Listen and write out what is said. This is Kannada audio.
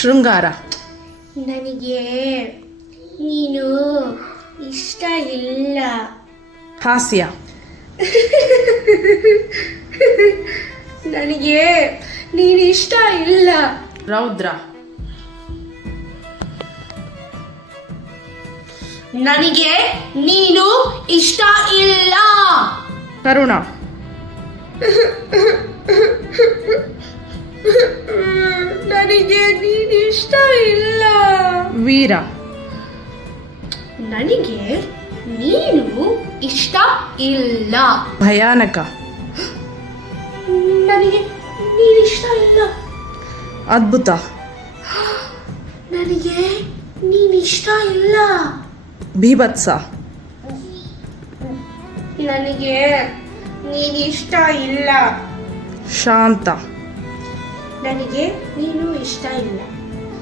ಶೃಂಗಾರ. ನನಗೆ ನೀನು ಇಷ್ಟ ಇಲ್ಲ. ಹಾಸ್ಯ. ನನಗೆ ನೀನು ಇಷ್ಟ ಇಲ್ಲ. ರೌದ್ರ. ನನಗೆ ನೀನು ಇಷ್ಟ ಇಲ್ಲ. ಕರುಣ. ನನಗೆ ನೀನು ಇಷ್ಟ ಇಲ್ಲ. ವೀರ. ನನಗೆ ನೀನು ಇಷ್ಟ ಇಲ್ಲ. ಭಯಾನಕ. ನನಗೆ ನೀನು ಇಷ್ಟ ಇಲ್ಲ. ಅದ್ಭುತ. ನನಗೆ ನೀನು ಇಷ್ಟ ಇಲ್ಲ. ಬೀಭತ್ಸ. ನನಗೆ ನೀನು ಇಷ್ಟ ಇಲ್ಲ. ಶಾಂತ. ನನಗೆ ನೀನು ಇಷ್ಟ ಇಲ್ಲ.